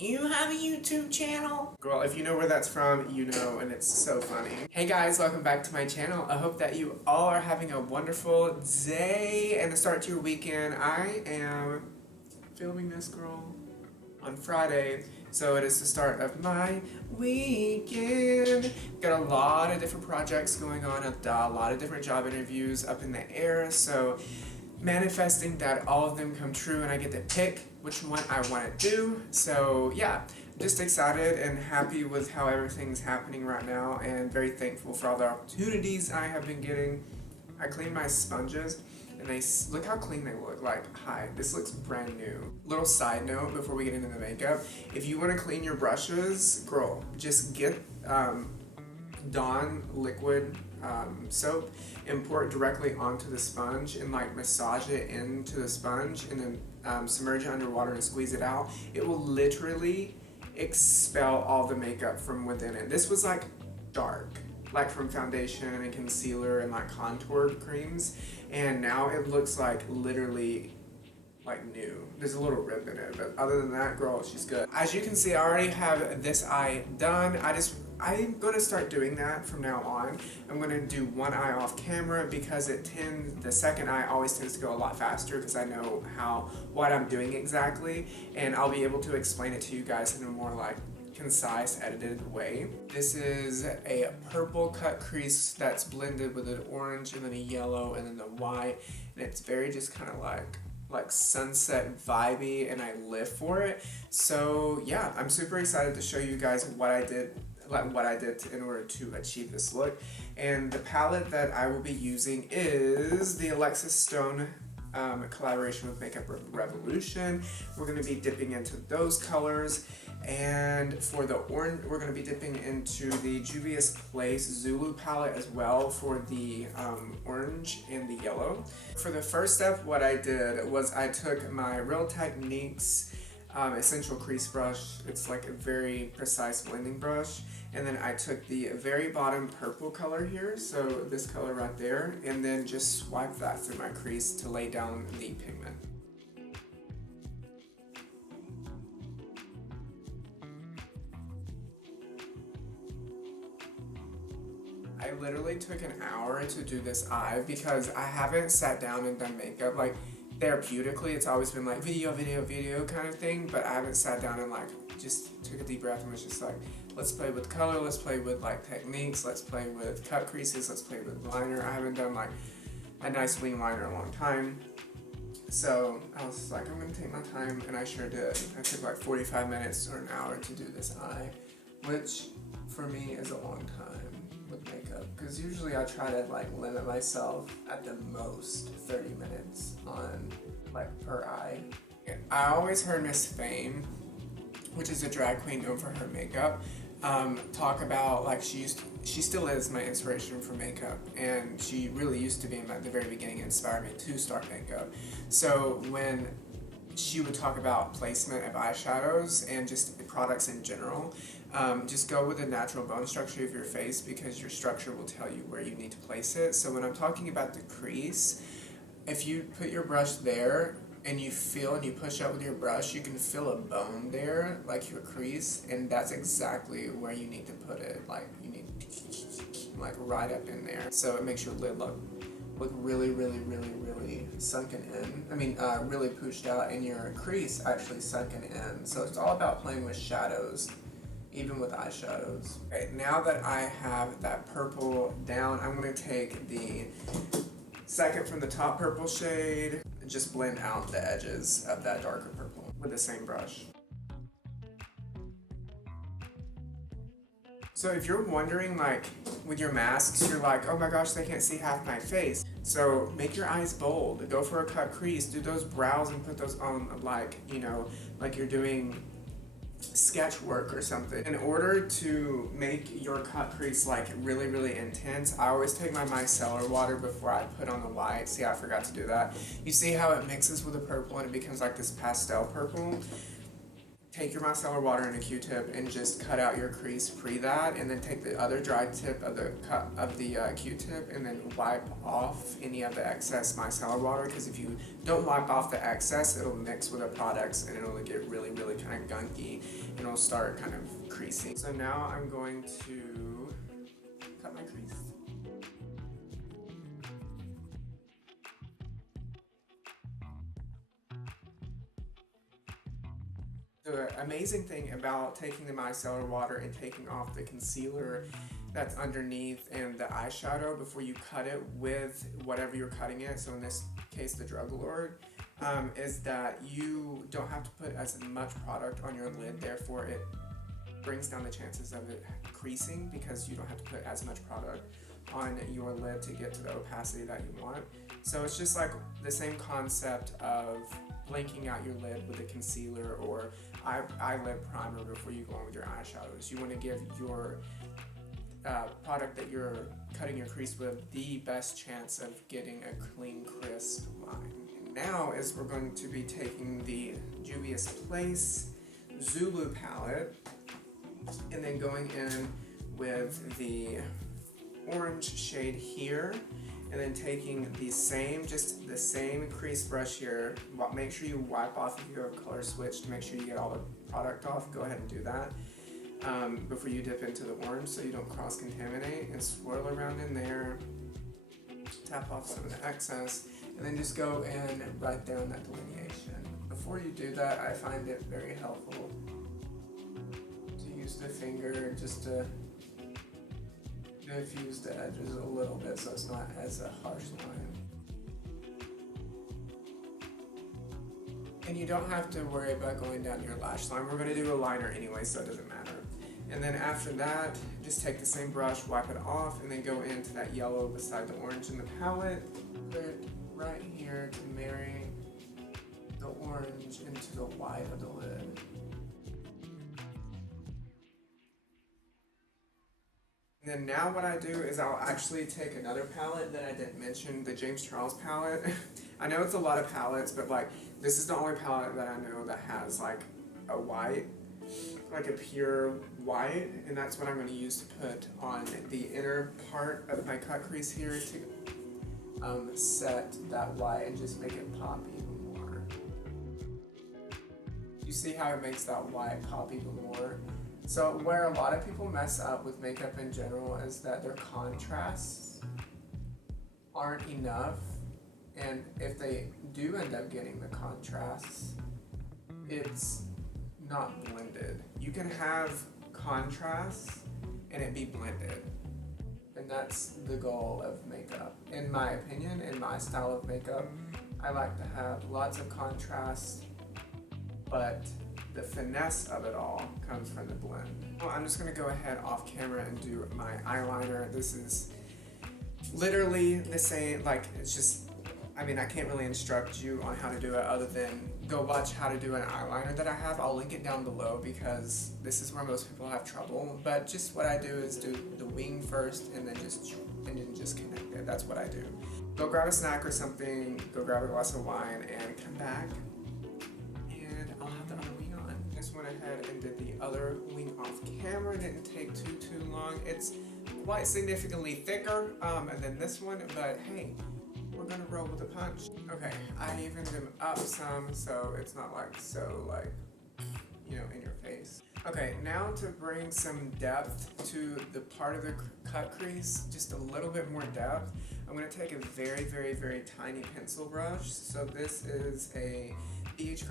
you have a YouTube channel? Girl, if you know where that's from, you know, and it's so funny. Hey guys, welcome back to my channel. I hope that you all are having a wonderful day and a start to your weekend. I am filming this, girl, on Friday, so it is the start of my weekend. Got a lot of different projects going on, a lot of different job interviews up in the air, so manifesting that all of them come true and I get to pick which one I want to do. So yeah, just excited and happy with how everything's happening right now and very thankful for all the opportunities I have been getting. I cleaned my sponges and look how clean they look. Like, hi, this looks brand new. Little side note before we get into the makeup, if you want to clean your brushes, girl, just get Dawn liquid soap and pour it directly onto the sponge and like massage it into the sponge and then submerge it underwater and squeeze it out. It will literally expel all the makeup from within it. This was like dark, like from foundation and concealer and like contour creams, and now it looks like literally like new. There's a little rip in it, but other than that, girl, she's good. As you can see, I already have this eye done. I'm going to start doing that from now on. I'm going to do one eye off camera because the second eye always tends to go a lot faster because I know what I'm doing exactly, and I'll be able to explain it to you guys in a more like concise, edited way. This is a purple cut crease that's blended with an orange and then a yellow and then the white, and it's very just kind of like sunset vibey, and I live for it. So yeah, I'm super excited to show you guys what I did in order to achieve this look. And the palette that I will be using is the Alexis Stone collaboration with Makeup Revolution. We're going to be dipping into those colors, and for the orange we're going to be dipping into the Juvia's Place Zulu palette as well for the orange and the yellow. For the first step, what I did was I took my Real Techniques essential crease brush. It's like a very precise blending brush, and then I took the very bottom purple color here, so this color right there, and then just swipe that through my crease to lay down the pigment. I literally took an hour to do this eye because I haven't sat down and done makeup. Like, therapeutically, it's always been like video kind of thing, but I haven't sat down and like just took a deep breath and was just like, let's play with color, let's play with like techniques, let's play with cut creases, let's play with liner. I haven't done like a nice wing liner in a long time. So I was just like, I'm gonna take my time, and I sure did. I took like 45 minutes or an hour to do this eye, which for me is a long time with makeup, because usually I try to like limit myself at the most 30 minutes on like per eye. I always heard Miss Fame, which is a drag queen known for her makeup, talk about like she still is my inspiration for makeup, and she really used to be at the very beginning and inspired me to start makeup. So when she would talk about placement of eyeshadows and just products in general, just go with the natural bone structure of your face, because your structure will tell you where you need to place it. So when I'm talking about the crease, if you put your brush there and you push up with your brush, you can feel a bone there, like your crease, and that's exactly where you need to put it. Like, you need like right up in there, so it makes your lid look really sunken in. I mean, really pushed out, and your crease actually sunken in. So it's all about playing with shadows, even with eyeshadows. Okay, now that I have that purple down, I'm going to take the second from the top purple shade and just blend out the edges of that darker purple with the same brush. So if you're wondering, like, with your masks, you're like, oh my gosh, they can't see half my face. So make your eyes bold. Go for a cut crease. Do those brows and put those on like, you know, like you're doing sketch work or something. In order to make your cut crease like really intense, I always take my micellar water before I put on the white. See, I forgot to do that. You see how it mixes with the purple and it becomes like this pastel purple? take your micellar water and a Q-tip and just cut out your crease pre that, and then take the other dry tip of the Q-tip and then wipe off any of the excess micellar water, because if you don't wipe off the excess, it'll mix with the products and it'll get really, really kind of gunky and it'll start kind of creasing. So now I'm going to cut my crease. The amazing thing about taking the micellar water and taking off the concealer that's underneath and the eyeshadow before you cut it with whatever you're cutting it, so in this case the Drug Lord, is that you don't have to put as much product on your lid, therefore it brings down the chances of it creasing because you don't have to put as much product on your lid to get to the opacity that you want. So it's just like the same concept of blanking out your lid with a concealer or eyelid primer before you go on with your eyeshadows. You want to give your product that you're cutting your crease with the best chance of getting a clean, crisp line. And now is we're going to be taking the Juvia's Place Zulu palette and then going in with the orange shade here, and then taking the same crease brush here. Make sure you wipe off if you have a color switch to make sure you get all the product off. Go ahead and do that before you dip into the orange so you don't cross-contaminate, and swirl around in there, tap off some of the excess, and then just go and write down that delineation. Before you do that, I find it very helpful to use the finger just to diffuse the edges a little bit so it's not as a harsh line. And you don't have to worry about going down your lash line. We're going to do a liner anyway, so it doesn't matter. And then after that, just take the same brush, wipe it off, and then go into that yellow beside the orange in the palette. Put it right here to marry the orange into the white of the lid. And then now what I do is I'll actually take another palette that I didn't mention, the James Charles palette. I know it's a lot of palettes, but like this is the only palette that I know that has like a white, like a pure white, and that's what I'm going to use to put on the inner part of my cut crease here to set that white and just make it pop even more. You see how it makes that white pop even more? So where a lot of people mess up with makeup in general is that their contrasts aren't enough, and if they do end up getting the contrasts, it's not blended. You can have contrasts and it be blended, and that's the goal of makeup. In my opinion, in my style of makeup, I like to have lots of contrast, but the finesse of it all comes from the blend. Well, I'm just gonna go ahead off camera and do my eyeliner. This is literally the same, like it's just, I mean, I can't really instruct you on how to do it other than go watch how to do an eyeliner that I have. I'll link it down below because this is where most people have trouble. But just what I do is do the wing first and then just connect it. That's what I do. Go grab a snack or something, go grab a glass of wine and come back and I'll have the other wing on. Just went ahead and did the other wing off camera. Didn't take too long. It's quite significantly thicker than this one, but hey, we're gonna roll with a punch. Okay, I evened them up some so it's not like so like, you know, in your face. Okay, now to bring some depth to the part of the cut crease, just a little bit more depth, I'm gonna take a very, very, very tiny pencil brush. So this is a BH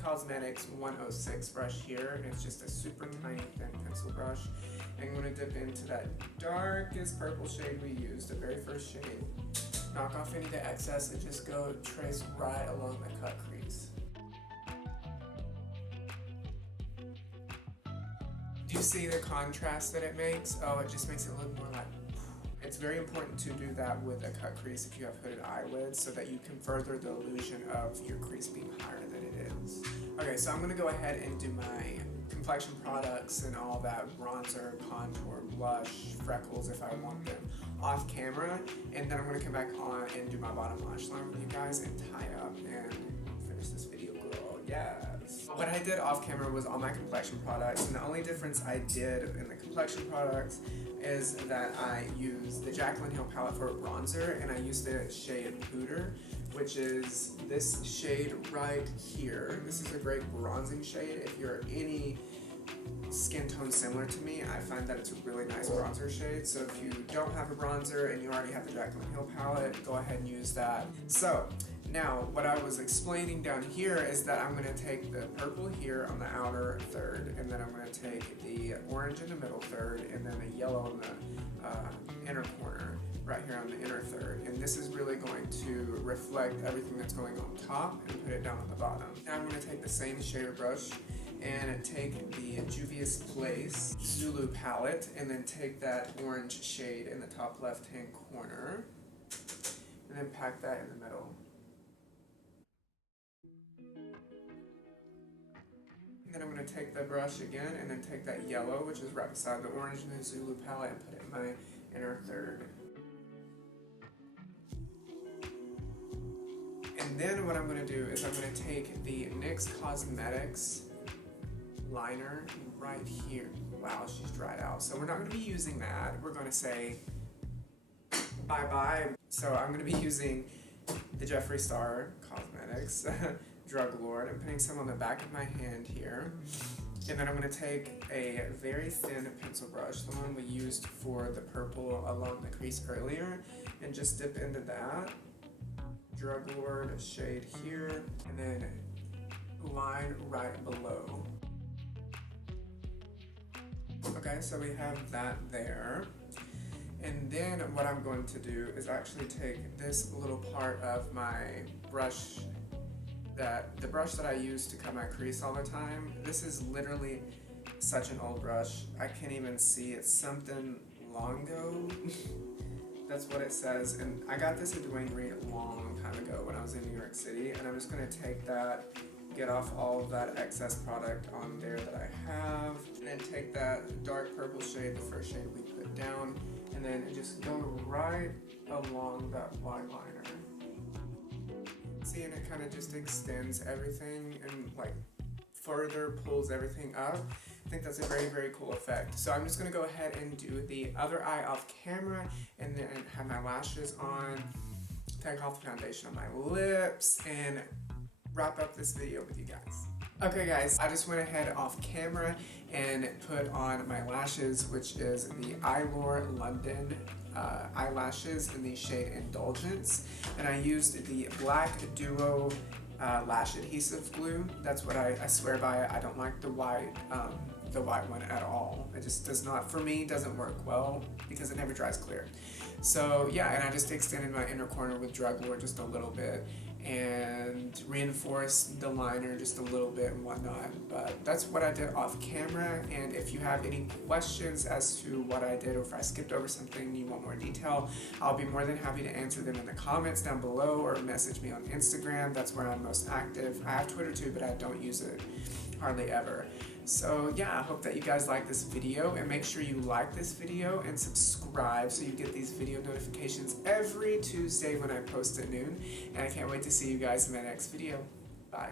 Cosmetics 106 brush here. It's just a super tiny thin pencil brush. I'm going to dip into that darkest purple shade we used, the very first shade. Knock off any of the excess and just go trace right along the cut crease. Do you see the contrast that it makes? Oh, it just makes it look more like... It's very important to do that with a cut crease if you have hooded eyelids so that you can further the illusion of your crease being higher than it is. Okay, so I'm going to go ahead and do my complexion products and all that, bronzer, contour, blush, freckles if I want them off camera, and then I'm going to come back on and do my bottom lash line with you guys and tie up and finish this video, girl. yes. What I did off camera was all my complexion products, and the only difference I did in the complexion products is that I used the Jaclyn Hill palette for a bronzer, and I used the shade Pooter, which is this shade right here. This is a great bronzing shade. If you're any skin tone similar to me, I find that it's a really nice bronzer shade. So if you don't have a bronzer and you already have the Jaclyn Hill palette, go ahead and use that. So now what I was explaining down here is that I'm going to take the purple here on the outer third, and then I'm going to take the orange in the middle third, and then the yellow in the inner corner right here on the inner third, and this is really going to reflect everything that's going on top and put it down on the bottom. Now I'm going to take the same shader brush and take the Juvia's Place Zulu palette, and then take that orange shade in the top left hand corner, and then pack that in the middle. And then I'm going to take the brush again and then take that yellow, which is right beside the orange in the Zulu palette, and put it in my inner third. And then what I'm going to do is I'm going to take the NYX Cosmetics liner right here. Wow, she's dried out. So we're not going to be using that. We're going to say bye-bye. So I'm going to be using the Jeffree Star Cosmetics Drug Lord. I'm putting some on the back of my hand here. And then I'm going to take a very thin pencil brush, the one we used for the purple along the crease earlier, and just dip into that Drug Lord shade here, and then line right below. Okay, so we have that there. And then what I'm going to do is actually take this little part of my brush, the brush that I use to cut my crease all the time. This is literally such an old brush. I can't even see. It's something Longo. That's what it says. And I got this at Dwayne Reed a long time ago when I was in New York City. And I'm just going to take that, get off all of that excess product on there that I have, and then take that dark purple shade, the first shade we put down, and then just go right along that wide liner. See, and it kind of just extends everything and like further pulls everything up. I think that's a very, very cool effect. So I'm just going to go ahead and do the other eye off camera, and then have my lashes on, take off the foundation on my lips, and wrap up this video with you guys. Okay guys, I just went ahead off camera and put on my lashes, which is the Eylure London eyelashes in the shade Indulgence, and I used the Black Duo lash adhesive glue. That's what I swear by it. I don't like the white one at all. It just does not, for me, doesn't work well because it never dries clear. So yeah, and I just extended my inner corner with Drug Lord just a little bit, and reinforced the liner just a little bit and whatnot. But that's what I did off camera, and if you have any questions as to what I did, or if I skipped over something, you want more detail, I'll be more than happy to answer them in the comments down below, or message me on Instagram. That's where I'm most active. I have Twitter too, but I don't use it hardly ever. So yeah, I hope that you guys like this video, and make sure you like this video and subscribe so you get these video notifications every Tuesday when I post at noon. And I can't wait to see you guys in my next video. Bye.